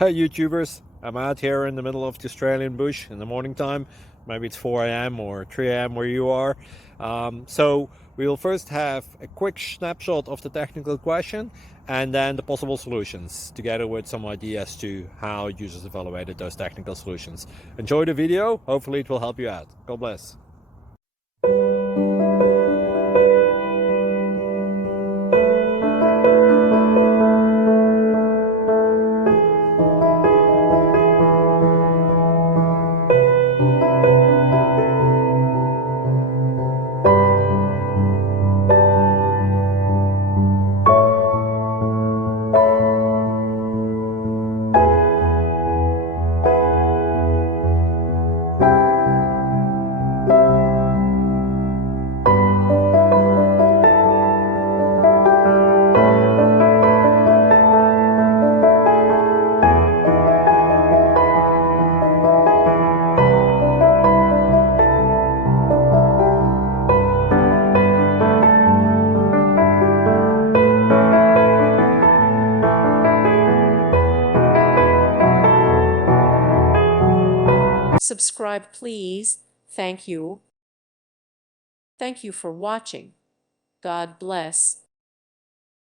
Hey YouTubers, I'm out here in the middle of the Australian bush in the morning time. Maybe it's 4 a.m. or 3 a.m. where you are. So we'll first have a quick snapshot of the technical question and then the possible solutions, together with some ideas to how users evaluated those technical solutions. Enjoy the video, hopefully it will help you out. God bless. Subscribe, please. Thank you. Thank you for watching. God bless.